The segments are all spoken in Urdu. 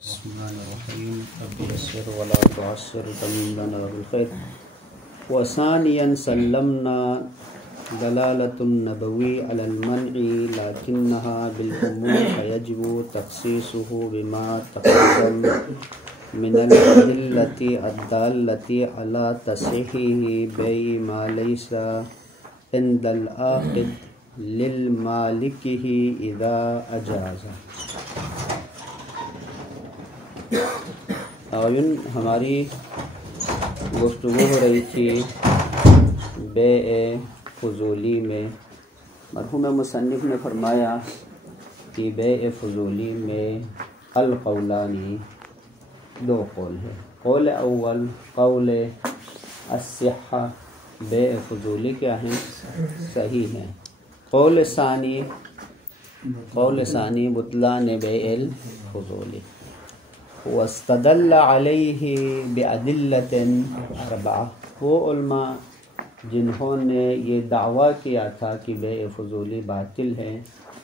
بسم الله الرحمن الرحيم رب يسر ولا تعسر تمم لنا بالخير. وثانيا سلمنا دلالة النبوي على المنع لكنها بالعموم فيجب تخصيصه بما تقدم من الأدلة الدالة على تصحيحه بيع ما ليس عند العاقد للمالكه إذا أجاز. آئین ہماری گفتگو ہو رہی تھی بیع فضولی میں. مرحوم مصنف نے فرمایا کہ بیع فضولی میں القولانی دو قول ہے. قول اول قول الصحہ، بیع فضولی کیا ہیں؟ صحیح ہیں. قول ثانی بطلان بیع الفضولی. واستدل علیہ بأدلۃ اربعہ، وہ علماء جنہوں نے یہ دعویٰ کیا تھا کہ بیع فضولی باطل ہے،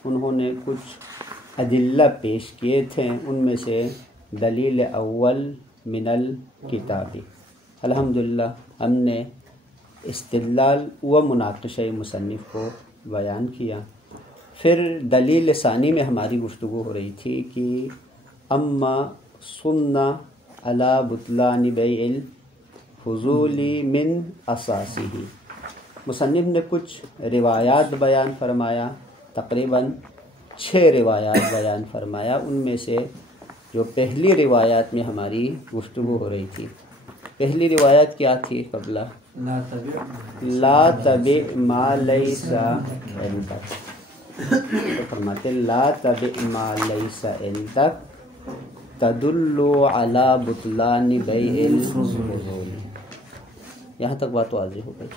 انہوں نے کچھ ادلہ پیش کیے تھے. ان میں سے دلیل اول من الکتاب. الحمدللہ ہم نے استدلال و مناقشہ مصنف کو بیان کیا. پھر دلیل ثانی میں ہماری گفتگو ہو رہی تھی کہ اما سنہ علی بطلان بیع الفضولی من اساسہ. مصنف نے کچھ روایات بیان فرمایا، تقریباً 6 روایات بیان فرمایا. ان میں سے جو پہلی روایات میں ہماری گفتگو ہو رہی تھی، پہلی روایت کیا تھی؟ قبلہ لا تبع ما لیس عندک. فرماتے لا تبع ما لیس عندک تدل علی بطلان بیع الفضول. یہاں تک بات واضح ہو گئی.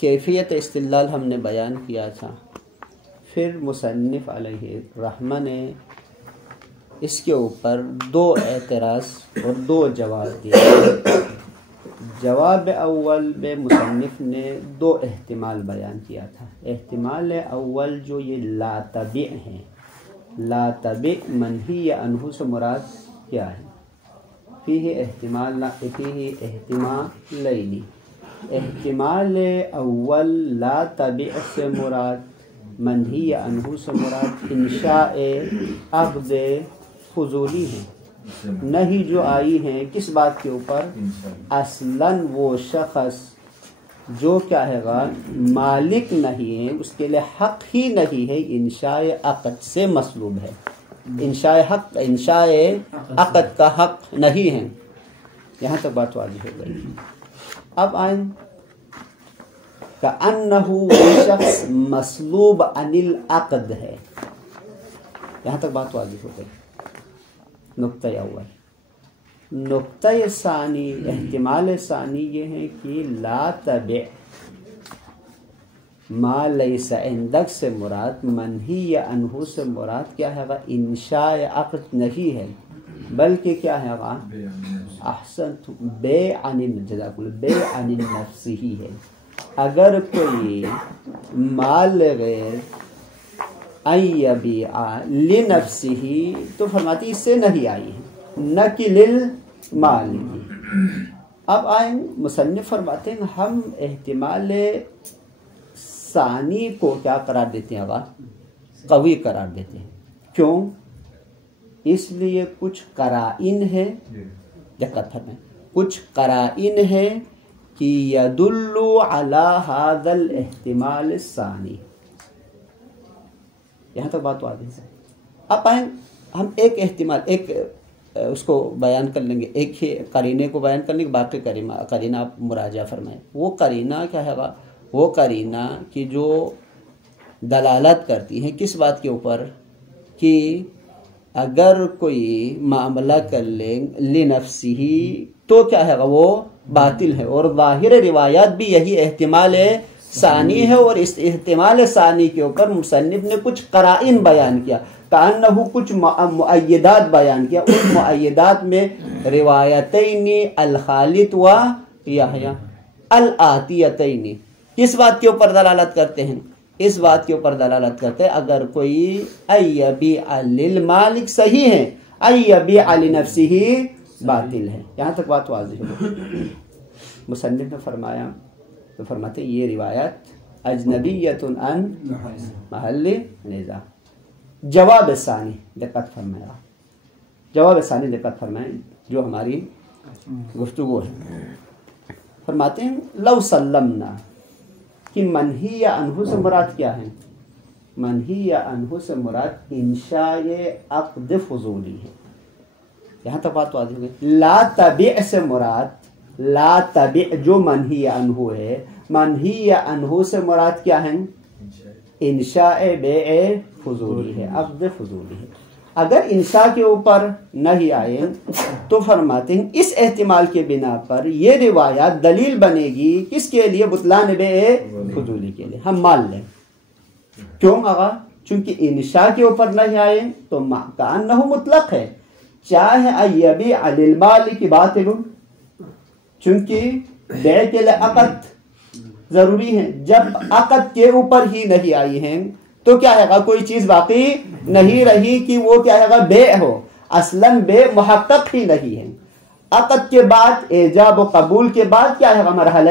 کیفیت استدلال ہم نے بیان کیا تھا. پھر مصنف علیہ الرحمہ نے اس کے اوپر 2 اعتراض اور 2 جواب دیے. جواب اول میں مصنف نے 2 احتمال بیان کیا تھا. احتمال اول جو یہ لا تبع ہیں، لا تبع منہی عنہ سے مراد کیا ہے؟ فیہ احتمالین. احتمال اول لا تبع سے مراد، منہی عنہ سے مراد انشاء عقد فضولی ہیں. نہیں جو آئی ہیں کس بات کے اوپر؟ اصلاً وہ شخص جو کیا ہے گا مالک نہیں ہے، اس کے لیے حق ہی نہیں ہے، انشاء عقد سے مطلوب ہے. انشاء عقد کا حق نہیں ہے. یہاں تک بات واضح ہو گئی. اب آئیں کأنہ وہ شخص مطلوب عن العقد ہے. یہاں تک بات واضح ہو گئی. نقطہ اول. نقطہ ثانی، احتمال ثانی یہ ہے کہ لا تبع ما لیس عندک سے مراد، منہی عنہ سے مراد کیا ہے گا؟ انشاء عقد نہیں ہے، بلکہ کیا ہے گا؟ احسنت بیع عن النفس ہی ہے. اگر کوئی مال غیر ان یبیع لنفسہ تو فرماتی اس سے نہیں آئی ہے، نہ کہ للمال. اب آئیں مصنف فرماتے ہیں ہم احتمال ثانی کو کیا قرار دیتے ہیں؟ قوی قرار دیتے ہیں. کیوں؟ اس لیے کچھ قرائن ہے، دقت فرمائیں، کچھ قرائن ہے کہ یدل علی ھذا الاحتمال الثانی. یہاں تک بات واضح ہے. اب آئیں ہم ایک احتمال اس کو بیان کر لیں گے، ایک ہی قرینے کو بیان کر لیں گے، باقی قرینہ آپ مراجعہ فرمائیں. وہ قرینہ کیا ہے گا؟ وہ قرینہ کی جو دلالت کرتی ہیں کس بات کے اوپر؟ کہ اگر کوئی معاملہ کر لیں لنفسہ تو کیا ہے گا؟ وہ باطل ہے. اور ظاہر روایات بھی یہی احتمال ثانی ہے. اور اس احتمال ثانی کے اوپر مصنف نے کچھ قرائن بیان کیا، کأنہ کچھ مؤیدات بیان کیا. ان مؤیدات میں روایتین الخالد و یحییٰ الآتیتین کس بات کے اوپر دلالت کرتے ہیں؟ اس بات کے اوپر دلالت کرتے اگر کوئی ایبیع للمالک صحیح ہے، ایبیع لنفسہ باطل ہے۔ یہاں تک بات واضح ہے۔ مصنف نے فرمایا تو فرماتے یہ روایت اجنبیت عن محل نزاع۔ جواب ثانی دقت فرمایا، جواب ثانی دقت فرمائیں جو ہماری گفتگو ہے۔ فرماتے ہیں لو سلمنا کہ منہی عنہ سے مراد کیا ہے؟ منہی عنہ سے مراد انشاء عقد فضولی ہے۔ یہاں تک بات واضح ہو گئی۔ لا تبع سے مراد، لا تبع جو منہی عنہ ہے، منہی عنہ سے مراد کیا ہے؟ انشاء بیع فضولی ہے، عقد فضولی ہے۔ اگر انشاء کے اوپر نہیں آئے تو فرماتے ہیں اس احتمال کے بنا پر یہ روایات دلیل بنے گی کس کے لیے؟ بطلان بیع فضولی کے لیے۔ ہم مان لیں کیوں آغا؟ چونکہ انشاء کے اوپر نہیں آئے تو کأنہ مطلق ہے، چاہے ایبیع للمالک باطل، چونکہ بیع کے لیے عقد ضروری ہے۔ جب عقد کے اوپر ہی نہیں آئی ہیں تو کیا ہے گا؟ کوئی چیز باقی نہیں رہی کہ وہ کیا ہے گا؟ بیع ہو۔ اصلاً بیع محقق ہی نہیں ہے۔ عقد کے بعد ایجاب و قبول کے بعد کیا ہے گا؟ مرحلہ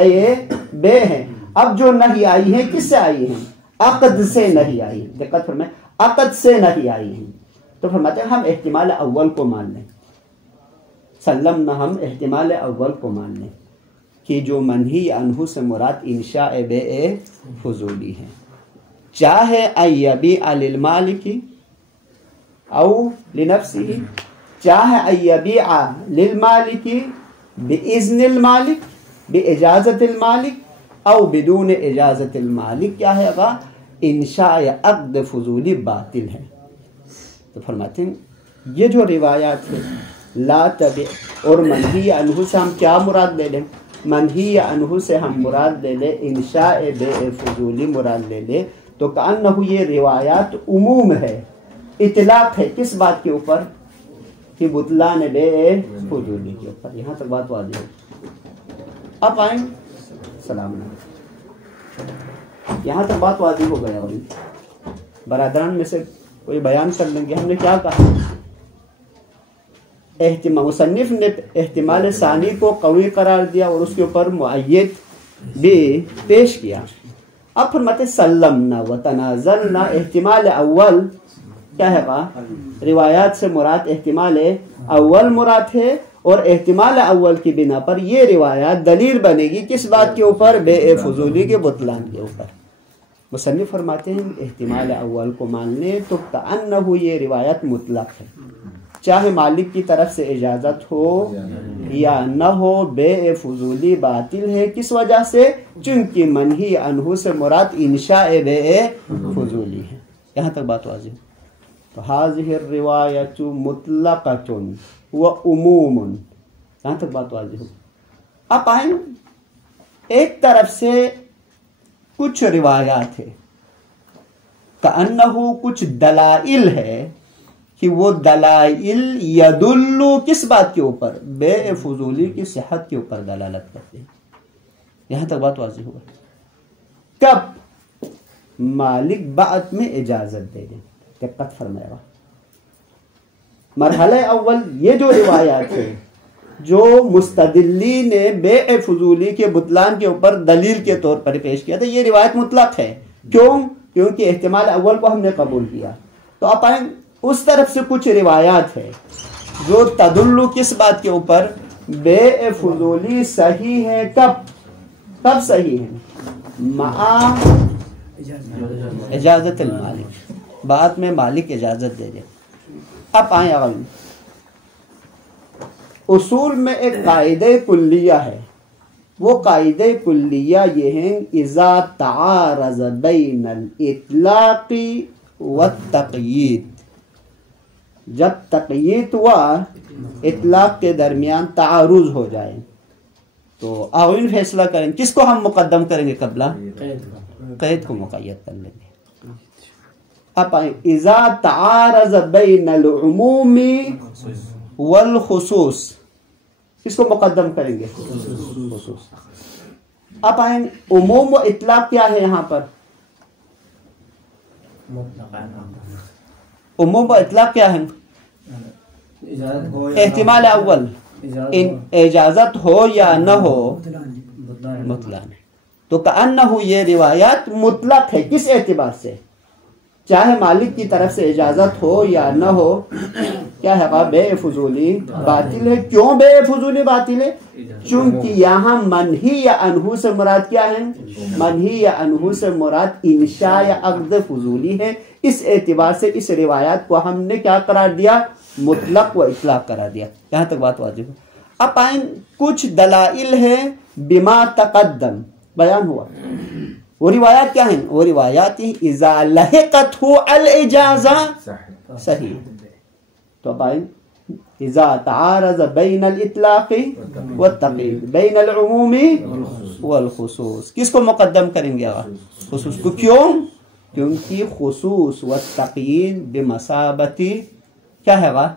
بیع ہے۔ اب جو نہیں آئی ہیں کس سے آئی ہیں؟ عقد سے نہیں آئی۔ دقت فرمائیں، عقد سے نہیں آئی ہیں تو فرماتے ہیں ہم احتمال اول کو مان لیں، سلمنا ہم احتمال اول کو مان لیں کہ جو منہی عنہ سے مراد انشاء بیع فضولی ہے، چاہے ایبیع للمالک او لنفسہ، چاہے ایبیع للمالک باذن المالک، باجازت المالک او بدون اجازت المالک، کیا ہے گا؟ انشاء عقد فضولی باطل ہے۔ تو فرماتے ہیں یہ جو روایات ہے لا تبع اور منہی عنہ سے ہم کیا مراد لے لیں؟ منہی عنہ سے ہم مراد لے لیں انشاء بیع فضولی مراد لے لیں تو کأنہ یہ روایات عموم ہے، اطلاق ہے کس بات کے اوپر؟ کہ بطلان بیع فضولی کے اوپر۔ یہاں تک بات واضح ہے۔ اب آئیں سلام علیکم، یہاں تک بات واضح ہو گیا۔ اور برادران میں سے کوئی بیان کر لیں گے ہم نے کیا کہا؟ مصنف نے احتمال ثانی کو قوی قرار دیا اور اس کے اوپر مؤید بھی پیش کیا۔ اب فرماتے سلمنا و تنازلنا، احتمال اول کیا ہے گا؟ روایات سے مراد احتمال اول مراد ہے، اور احتمال اول کی بنا پر یہ روایات دلیل بنے گی کس بات کے اوپر؟ بیع فضولی کے بطلان کے اوپر۔ مصنف فرماتے ہیں احتمال اول کو مان لیں تو کأنہ یہ روایت مطلق ہے، چاہے مالک کی طرف سے اجازت ہو یا نہ ہو، بیع فضولی باطل ہے۔ کس وجہ سے؟ چونکہ منہی عنہ سے مراد انشاء بیع فضولی ہے۔ یہاں تک بات واضح ہے۔ تو هذه الروایت مطلقۃ وعموم، یہاں تک بات واضح ہو۔ اب آئیں ایک طرف سے کچھ روایات ہے، کأنہ کچھ دلائل ہے کہ وہ دلائل یدل کس بات کے اوپر؟ بیع فضولی کی صحت کے اوپر دلالت کرتے ہیں۔ یہاں تک بات واضح ہوگا۔ کب؟ مالک بعد میں اجازت دے دیں۔ دقت فرمائے گا، مرحلہ اول یہ جو روایات ہے جو مستدلی نے بیع فضولی کے بطلان کے اوپر دلیل کے طور پر پیش کیا تھا، یہ روایت مطلق ہے۔ کیوں؟ کیونکہ احتمال اول کو ہم نے قبول کیا۔ تو آپ آئیں اس طرف سے کچھ روایات ہے جو تدل کس بات کے اوپر؟ بیع فضولی صحیح ہے۔ کب صحیح ہے؟ مع اجازت المالک، بعد میں مالک اجازت دے دے۔ اب آئیں اول اصول میں ایک قاعدہ کلیہ ہے، وہ قاعدہ کلیہ یہ ہے اذا تعارض بین الاطلاق والتقیید، جب تقیید و اطلاق کے درمیان تعارض ہو جائے تو آئین فیصلہ کریں کس کو ہم مقدم کریں گے؟ قبلہ قید کو مقید کر لیں گے۔ اب اذا تعارض بین العموم والخصوص، کس کو مقدم کریں گے؟ خصوص۔ اب آئیں عموم و اطلاق کیا ہے یہاں پر؟ عموم و اطلاق کیا ہے؟ احتمال اول، اجازت ہو یا نہ ہو مطلق ہے. تو کأنہ یہ روایات مطلق ہے. کس اعتبار سے؟ چاہے مالک کی طرف سے اجازت ہو یا نہ ہو، کیا ہے؟ بے فضولی باطل ہے. کیوں بے فضولی باطل ہے؟ چونکہ یہاں منہی یا عنہ سے مراد کیا ہے؟ منہی یا عنہ سے مراد انشاء یا عقد فضولی ہے. اس اعتبار سے اس روایات کو ہم نے کیا قرار دیا؟ مطلق و اطلاق قرار دیا. یہاں تک بات واضح ہے. اب آئیں، کچھ دلائل ہے بما تقدم بیان ہوا. وہ روایات کیا ہیں؟ وہ روایات اذا لحقت ہو الاجازہ صحیح. تو اب آئیں، اذا تعارض بین الاطلاق والتقیید، بین العموم والخصوص، کس کو مقدم کریں گے؟ خصوص کو. کیوں؟ کیونکہ خصوص والتقیید بمثابتی کیا ہے گا؟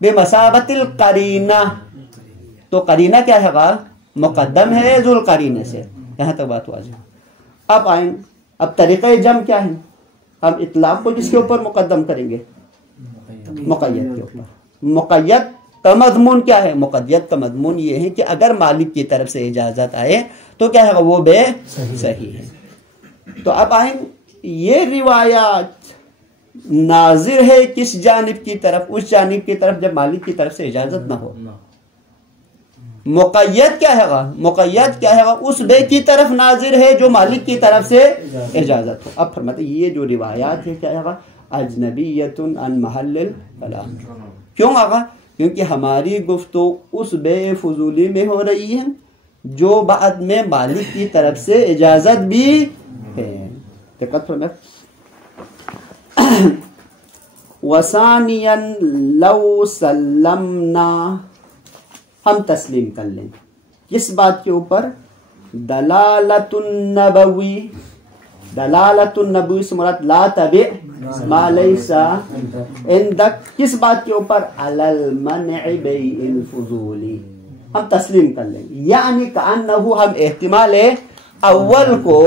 بمثابت القرینہ. تو قرینہ کیا ہے گا؟ مقدم ہے ذو القرینے سے. یہاں تک بات واضح. اب آئیں، اب طریقہ جمع کیا ہے؟ ہم اطلاق کو کس کے اوپر مقدم کریں گے؟ مقید کے اوپر. مقید کا مضمون کیا ہے؟ مقید کا مضمون یہ ہے کہ اگر مالک کی طرف سے اجازت آئے تو کیا ہے؟ وہ بے صحیح ہے. تو اب آئیں، یہ روایات ناظر ہے کس جانب کی طرف؟ اس جانب کی طرف جب مالک کی طرف سے اجازت نہ ہو. مقید کیا ہے گا؟ مقید کیا ہے گا؟ اس بے کی طرف ناظر ہے جو مالک کی طرف سے اجازت ہو. اب فرماتے یہ جو روایات ہے کیا ہے گا؟ اجنبیت عن محل الکلام. کیوں آگا؟ کیونکہ ہماری گفتگو اس بے فضولی میں ہو رہی ہے جو بعد میں مالک کی طرف سے اجازت بھی ہے. دقت فرماتے وثانیا لو سلمنا، ہم تسلیم کر لیں. کس بات کے اوپر؟ دلالت النبوی. دلالت النبوی سے مراد لا تبع ما لیس عندک. کس بات کے اوپر؟ علی المنع بیع الفضولی. ہم تسلیم کر لیں. یعنی کأنہ ہم احتمال اول کو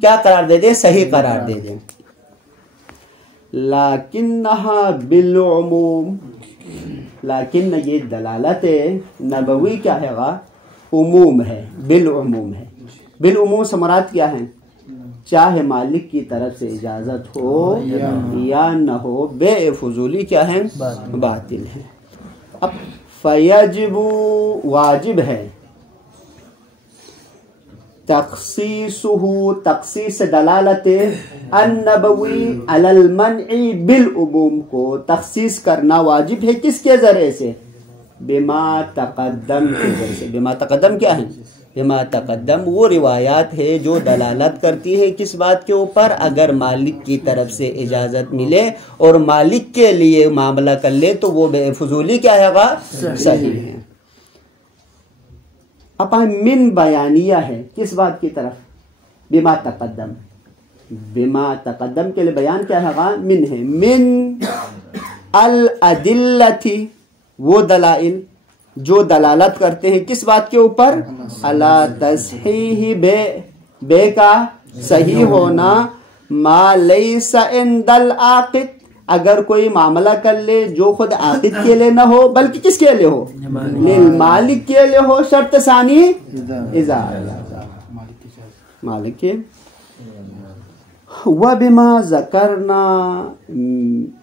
کیا قرار دے دیں؟ صحیح قرار دے دیں. لیکنہا بالعموم، لیکن یہ دلالت نبوی کیا ہے گا؟ عموم ہے، بالعموم ہے. بالعموم سے مراد کیا ہے؟ چاہے مالک کی طرف سے اجازت ہو یا نہ ہو، بے فضولی کیا ہے؟ باطل ہے. اب فیجب واجب ہے تخصیصہ، تخصیص دلالت النبوی علی المنع بالعموم کو تخصیص کرنا واجب ہے. کس کے ذریعے سے؟ بما تقدم کے ذریعے سے. بما تقدم کیا ہے؟ بما تقدم وہ روایات ہے جو دلالت کرتی ہے کس بات کے اوپر؟ اگر مالک کی طرف سے اجازت ملے اور مالک کے لیے معاملہ کر لے تو وہ بے فضولی کیا ہے گا؟ صحیح ہے. اب من بیانیہ ہے کس بات کی طرف؟ بما تقدم. بما تقدم کے لیے بیان کیا ہے؟ من ہے. من الادلتی، وہ دلائل جو دلالت کرتے ہیں کس بات کے اوپر؟ علی تصحیح بے کا صحیح ہونا، ما لیس عند العاقد، اگر کوئی معاملہ کر لے جو خود عاقد کے لیے نہ ہو بلکہ کس کے لیے ہو؟ للمالک کے لیے ہو. شرط ثانی اذا مالک کے. وبما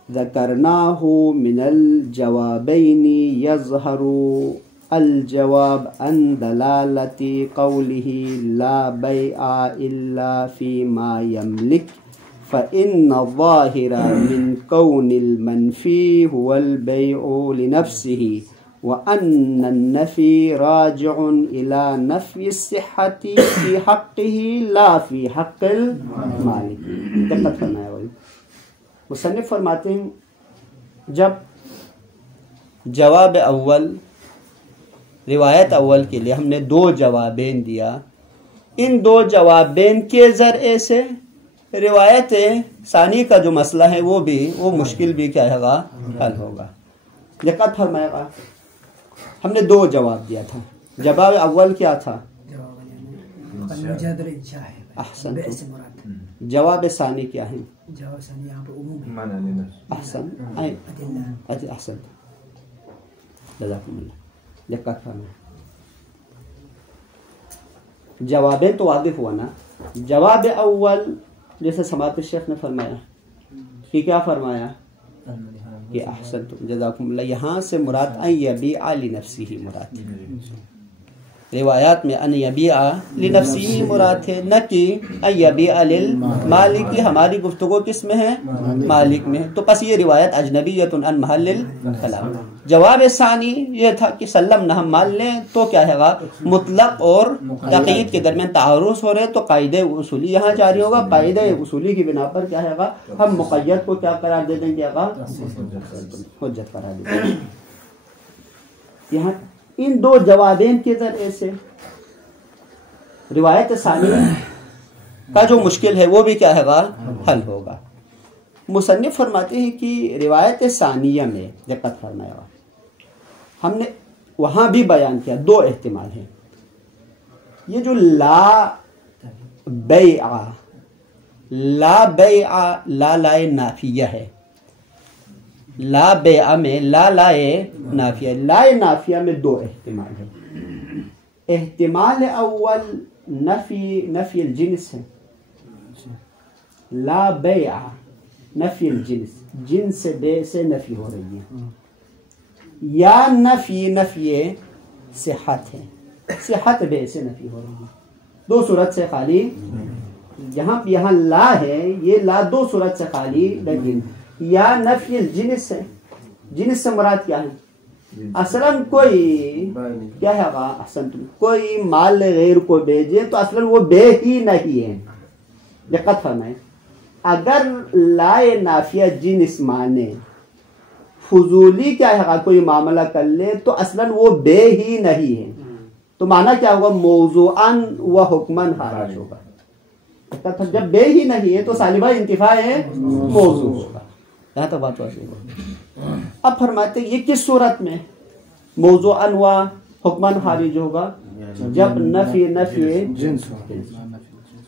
ذکرناہ من الجوابین یظہر الجواب عن دلالت قولہ لا بیع الا فیما یملک، فإن الظاہر من کون المنفی هو البیع لنفسه، وأن النفی راجع إلى نفی الصحة في حقه لا في حق المالک. دقت کرنا ہے. مصنف فرماتے ہیں جب جواب اول، روایت اول کے لیے ہم نے دو جوابین دیا، ان دو جوابین کے ذریعے سے روایت ثانی کا جو مسئلہ ہے وہ مشکل بھی کیا ہوگا؟ حل ہوگا. دقت فرمائے گا. ہم نے دو جواب دیا تھا. جواب اول کیا تھا؟ احسن. جواب ثانی کیا ہے؟ جواب ثانی یہاں پر عموم ہے. احسن. احسن. جزاکم اللہ. دقت فرمائیں. جوابیں تو واضح ہوا نا. جواب اول جیسے سماعت الشیخ نے فرمایا کہ کیا فرمایا کہ احسن. جزاکم اللہ. یہاں سے مراد ان یبیع لنفسہ مراد. روایات میں ان یبیع لنفسہ مراد ہے نہ کہ ان یبیع للمالک. ہماری گفتگو کس میں ہے؟ مالک میں. تو پس یہ روایت اجنبیۃ عن محل الکلام. جواب ثانی یہ تھا کہ سلم نہ ہم مان لیں تو کیا ہے گا مطلق اور تقیید کے درمیان تعارض ہو رہے تو قاعدہ اصولی یہاں جاری ہوگا. قاعدہ اصولی کی بنا پر کیا ہے گا ہم مقید کو کیا قرار دے دیں گے گا حجت قرار دے دیں گے. یہاں ان دو جوابین کے ذریعے سے روایت ثانیہ کا جو مشکل ہے وہ بھی کیا ہے گا حل ہوگا. مصنف فرماتے ہیں کہ روایت ثانیہ میں دقت فرمایا ہم نے وہاں بھی بیان کیا دو احتمال ہیں. یہ جو لا بیع لا نافیہ ہے. لا بیع میں لا نافیہ. لا نافیہ میں دو احتمال ہیں. احتمال اول نفی الجنس ہے. لا بیع نفی الجنس, جنس سے بے سے نفی ہو رہی ہے. یا نفی صحت ہے, صحت بے سے نفی ہو رہی ہے. دو صورت سے خالی یہاں لا ہے, یہ لا دو صورت سے خالی لیکن یا نفی الجنس ہے. جنس سے مراد کیا ہے؟ اصلاً کوئی کیا ہے احسن کوئی مال غیر کو بیچے تو اصلاً وہ بے ہی نہیں ہے. دقت فرمائیں. اگر لا نافیہ جنس مانے فضولی کیا ہے کوئی معاملہ کر لے تو اصلاً وہ بے ہی نہیں ہے. تو معنی کیا ہوگا موضوعاً و حکماً خارج ہوگا. جب بے ہی نہیں ہے تو سالبہ انتفاع ہے موضوع ہوگا. یہاں تک بات واضح ہوگا. اب فرماتے ہیں یہ کس صورت میں موضوعاً و حکماً خارج ہوگا؟ جب نفی جنس.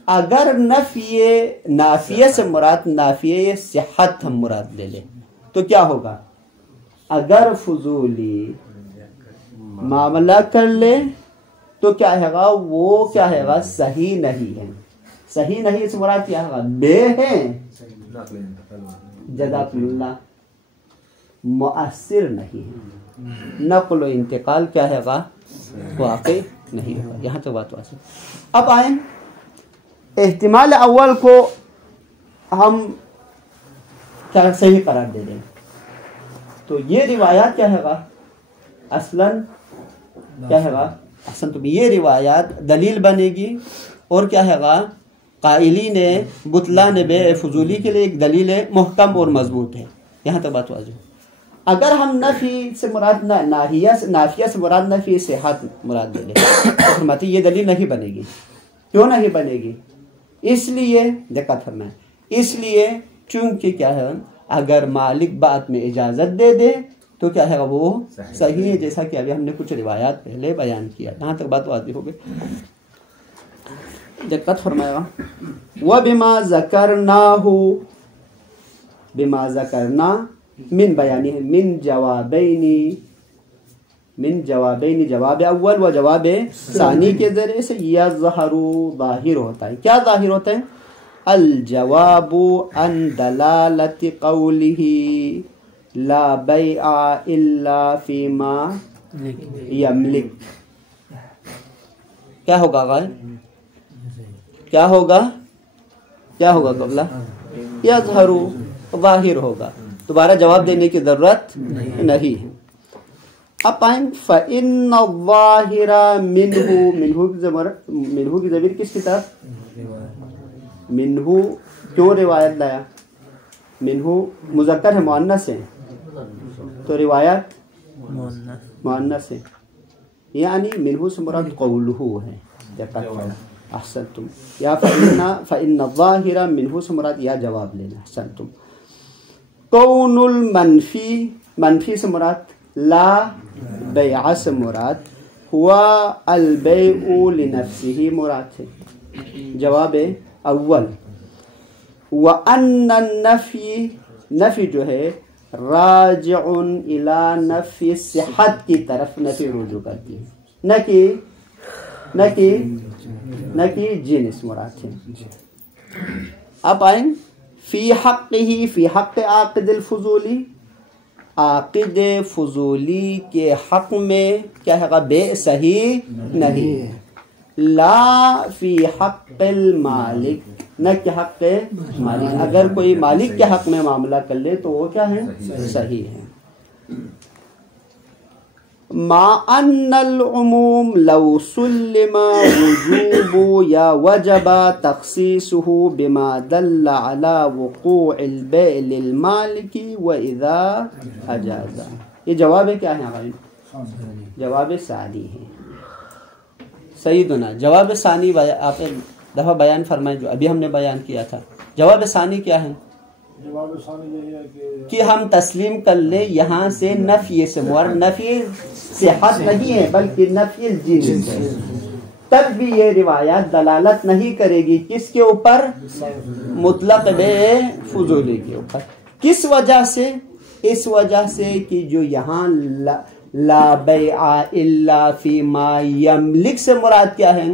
اگر نفی نافیہ سے مراد نافیہ صحت ہم مراد لے لیں تو کیا ہوگا؟ اگر فضولی معاملہ کر لے تو کیا ہے گا وہ کیا ہے گا صحیح نہیں ہے. صحیح نہیں سے مراد کیا ہے بے ہے. جزاکم اللہ. مؤثر نہیں ہے. نقل و انتقال کیا ہے گا واقع نہیں ہوگا. یہاں تو بات واضح. اب آئیں احتمال اول کو ہم کیا صحیح قرار دے دیں تو یہ روایات کیا ہے گا اصلاً کیا ہے گا اصلاً تو یہ روایات دلیل بنے گی اور کیا ہے گا قائلین بطلان بے فضولی کے لیے ایک دلیل محکم اور مضبوط ہے. یہاں تک بات واضح. اگر ہم نفی سے مراد نافیہ سے مراد نفی صحت مراد دے لیں تو فرماتے یہ دلیل نہیں بنے گی. کیوں نہیں بنے گی؟ اس لیے دقت فرمائیں اس لیے چونکہ کیا ہے اگر مالک بات میں اجازت دے دے تو کیا ہے وہ صحیح ہے. جیسا کہ ابھی ہم نے کچھ روایات پہلے بیان کیا. یہاں تک بات واضح ہو گئی. دقت فرمایا وَبِمَا ذَكَرْنَاهُ بِمَا ذَكَرْنَا من بیانی ہے من جوابین جواب اول و جواب ثانی کے ذریعے سے یظہر ظاہر ہوتا ہے. کیا ظاہر ہوتا ہے؟ الجواب عن دلالت قوله لا بیع الا فیما یملک. کیا ہوگا غائب؟ کیا ہوگا قبلہ یظہر ظاہر ہوگا. دوبارہ جواب دینے کی ضرورت نہیں ہے. اب آئیں فَإِنَّ الظَّاهِرَ منہو کی ضمیر کس کی طرف؟ منہو. کیوں روایت لایا؟ منہو مذکر ہے مؤنث ہے تو روایت مؤنث ہے یعنی منہو سے مراد قولہ ہے. احسنتم. یا فَإِنَّ الظَّاهِرَ منہو سے مراد یا جواب لینا. احسنتم. کون منفی سے مراد لا بیع سے مراد ہوا البیع لنفسہ مراد ہے. جواب اول وَأَنَّ النَّفْيِ نفی جو ہے راجع الی نفی صحت کی طرف نفی رجوع کرتی ہے، نہ کہ جنس مراد ہے. اب آئیں فی حقہ، فی حق عاقد الفضولی، عاقد فضولی کے حق میں کیا ہے؟ بے صحیح نہیں. لا فی حق المالک، نہ کہ حق مالک. اگر کوئی مالک کے حق میں معاملہ کر لے تو وہ کیا ہے؟ صحیح ہے. ما ان العموم لو سلم وجوب یا وجب تخصیصه بما دل على وقوع البيع للمالک واذا اجاز. یہ جواب کیا ہے؟ جواب ثانی ہے. سیدنا جواب ثانی آپ ایک دفعہ بیان فرمائیں جو ابھی ہم نے بیان کیا تھا. جواب ثانی کیا ہے؟ جواب ثانی یہ ہے کہ ہم تسلیم کر لیں یہاں سے نفی سے مراد نفی صحت نہیں ہے بلکہ نفی جنس ہے. تب بھی یہ روایات دلالت نہیں کرے گی کس کے اوپر؟ مطلق بے فضولی کے اوپر. کس وجہ سے؟ اس وجہ سے کہ جو یہاں لا بیع الا فی ما یملک سے مراد کیا ہے؟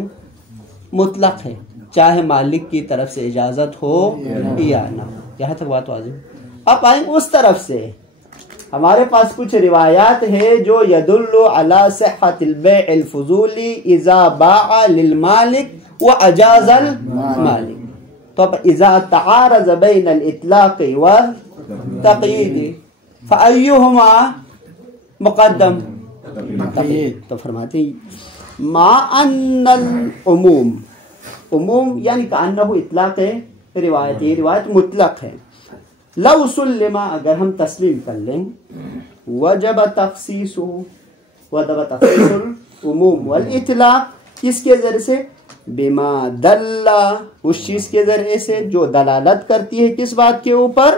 مطلق ہے، چاہے مالک کی طرف سے اجازت ہو یا نہ ہو. یہاں تک بات واضح. اب آئیں اس طرف سے ہمارے پاس کچھ روایات ہے جو يدل على صحة البيع الفضولی اذا باع للمالک واجاز المالک. تو اب اذا تعارض بین الاطلاق والتقیید فأیہما مقدم؟ تو فرماتے ہیں ما ان العموم، عموم یعنی کأنہ اطلاق روایت، یہ روایت مطلق ہے. لو سلم، اگر ہم تسلیم کر لیں، وجب تخصیص العموم والاطلاق، کس کے ذریعے سے؟ بما دل، اس چیز کے ذریعے سے جو دلالت کرتی ہے کس بات کے اوپر؟